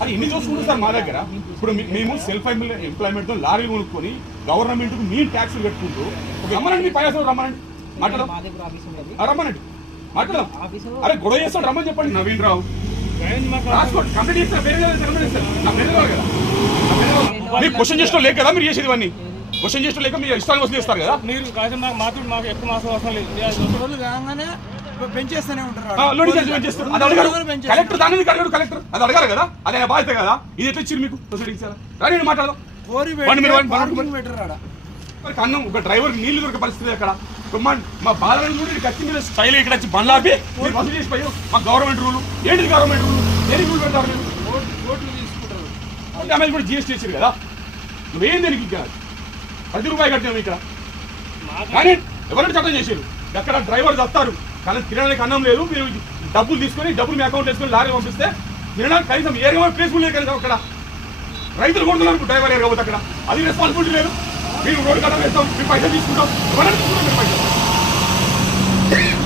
అది ఎన్ని చూసుకుంటారు సార్ మా దగ్గర. ఇప్పుడు మేము సెల్ఫ్ ఎంప్లాయ్మెంట్ తో లారీలు కొనుక్కొని గవర్నమెంట్ కు మేము ట్యాక్సులు కట్టుకుంటూ రమ్మనండి, మీ పైసలు రమ్మనండి, మాట్లాడదాం, రమ్మనండి మాట్లాడదాం. అరే గొడవ చేస్తాడు, రమ్మని చెప్పండి. నవీన్ రావు రాసుకోండి, కంప్లీట్ చేస్తారు. వేరే కదా మీరు క్వశ్చన్ చేసిన లేక కదా మీరు చేసేది ఇవన్నీ. క్వశ్చన్ చేసిన లేక మీరు ఇష్టాలు వసూలు చేస్తారు కదా. మీరు మాకు ఎక్కువ మాసం అవసరం లేదు. పెంచేస్తూనే ఉంటారు. అది అడగారు కలెక్టర్, దాని అడగారు కలెక్టర్, అది అడగారు కదా, అది ఆయన బాధ్యత కదా. ఇది ఎట్లా ఇచ్చారు మీకు సొసైటీకి సార్? రాని మాట్లాడదాం. అన్నం ఒక డ్రైవర్ నీళ్లు దొరికే పరిస్థితి అక్కడ. మా బాధలను కూడా ఖచ్చితంగా స్టైల్ ఇక్కడ వచ్చి బండ్లు ఆపి మీరు వసూలు చేసిపోయి మా గవర్నమెంట్ రూల్ ఏంటి? గవర్నమెంట్ రూల్ దేనికి రూల్ పెడతారు? మీరు ఓట్లు తీసుకుంటారు. ఆమె కూడా జిఎస్టీ ఇచ్చారు కదా, నువ్వేం దేనికి ఇక్కడ ₹10 కట్టాము ఇక్కడ. కానీ ఎవరైనా చట్టం చేశారు అక్కడ డ్రైవర్ వస్తారు కానీ తినడానికి అన్నం లేదు, మీరు డబ్బులు తీసుకొని డబ్బులు మీ అకౌంట్ వేసుకొని లారీ పంపిస్తే తినడానికి కనీసం ఏరియా ప్లేస్ఫుల్ లేదు కనీసం. అక్కడ రైతులు కొడుతున్నారు డ్రైవర్ ఏరియా అక్కడ, అది రెస్పాన్సిబిలిటీ లేదు. మీరు రోడ్డు కట్ట వేస్తాం, మీరు పైసలు తీసుకుంటాం, ఎవరైనా తీసుకుంటాం మీరు పైసలు.